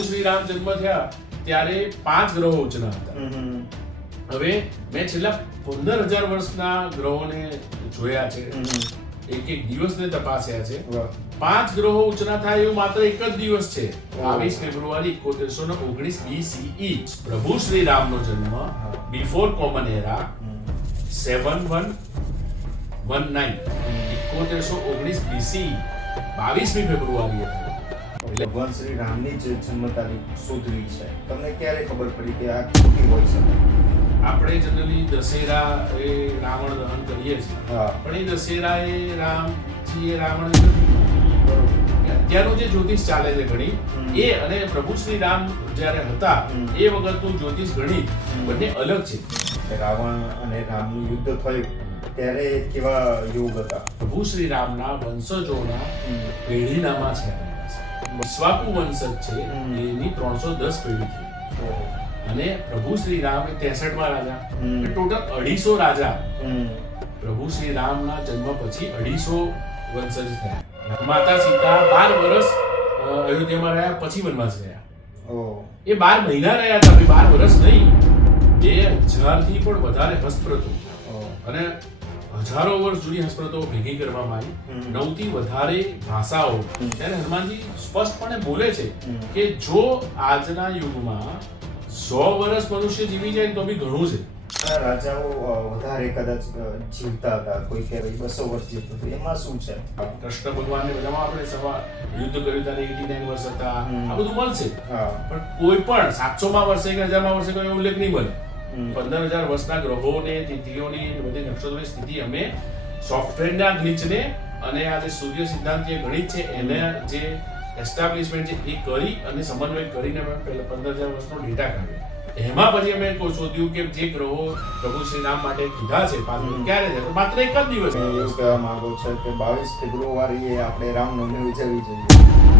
પ્રભુ શ્રી રામ જન્મ થયા ત્યારે પાંચ ગ્રહો ઉચના હતા. હવે મેં છેલ્લા પંદર હજાર વર્ષના ગ્રહોને જોયા છે. એક એક દિવસને તપાસ્યા છે. પાંચ ગ્રહો ઉચના થાય એવું માત્ર એક જ દિવસ છે. બાવીસ ફેબ્રુઆરી એકોતેરસો ને ઓગણીસ બીસીઈ પ્રભુ શ્રી રામનો જન્મ before common era seven one one nine એકોતેરસો ઓગણીસ બીસી બાવીસમી ફેબ્રુઆરીએ થયો. એટલે ભગવાન શ્રી રામની જે જન્મ તારીખ શોધવી છે તમને ક્યારે ખબર પડી કે આ ખોટી હોય શકે આપણે જનરલી દશેરા એ રાવણ દહન કરીએ છીએ. પણ એ દશેરા એ રામજી એ રાવણ અત્યારનું જે જ્યોતિષ ચાલે છે ગણિત એ અને પ્રભુ શ્રી રામ જ્યારે હતા. એ વખતનું જ્યોતિષ ગણિત બંને અલગ છે. રાવણ અને રામનું યુદ્ધ થયું ત્યારે કેવા યોગ હતા? પ્રભુ શ્રી રામના વંશજોના. પેઢીનામાં છે. વિશ્વાકુ વંશજ છે એની ત્રણસો દસ પેઢી થઈ અને પ્રભુ શ્રી રામ એ તેસઠમાં રાજા. ટોટલ અઢીસો રાજા. પ્રભુ શ્રી રામના જન્મ પછી અઢીસો વંશજ થયા. માતા સીતા બાર વર્ષ અયોધ્યામાં રહ્યા પછી વનવાસ ગયા. એ બાર મહિના રહ્યા હતા બાર વર્ષ નહીં. બે હજારથી પણ વધારે હસ્તપ્રતો. અને હજારો વર્ષ જૂની હસ્તપ્રતો ભેગી કરવામાં. આવી. નવથી વધારે ભાષાઓ. ત્યારે હનુમાનજી સ્પષ્ટપણે બોલે છે કે જો આજના યુગમાં સો વર્ષ મનુષ્ય જીવી જાય તો બી ઘણું છે. આ રાજાઓ વધારે કદાચ જીવતા હતા કોઈ કે બસો વર્ષ જીવતું હતું એમાં શું છે? કૃષ્ણ ભગવાનને બધામાં આપણે સવા યુદ્ધ કર્યું ત્યારે એટી નાઇન વર્ષ હતા. આ બધું મળશે. પણ કોઈ પણ સાતસો માં વર્ષે કે હજારમાં વર્ષે કોઈ ઉલ્લેખ નહીં હમ. પંદર હજાર વર્ષના ગ્રહોને તિથિઓની બધી નક્ષત્રોની સ્થિતિ અમે સોફ્ટવેરના ગ્લિચને અને આ જે સૂર્ય સિદ્ધાંત જે ગણિત છે એને જે એસ્ટાબ્લિશમેન્ટ છે એ કરી અને સમન્વય કરીને અમે પહેલા પંદર હજાર વર્ષનો ડેટા કાઢ્યો. એમાં પછી અમે શોધ્યું કે જે ગ્રહો પ્રભુ શ્રી રામ માટે કીધા છે ક્યારે છે? માત્ર એક જ દિવસ. એવું કહેવા માંગો છે કે બાવીસ ફેબ્રુઆરીએ આપણે રામનવમી ઉજવવી જોઈએ.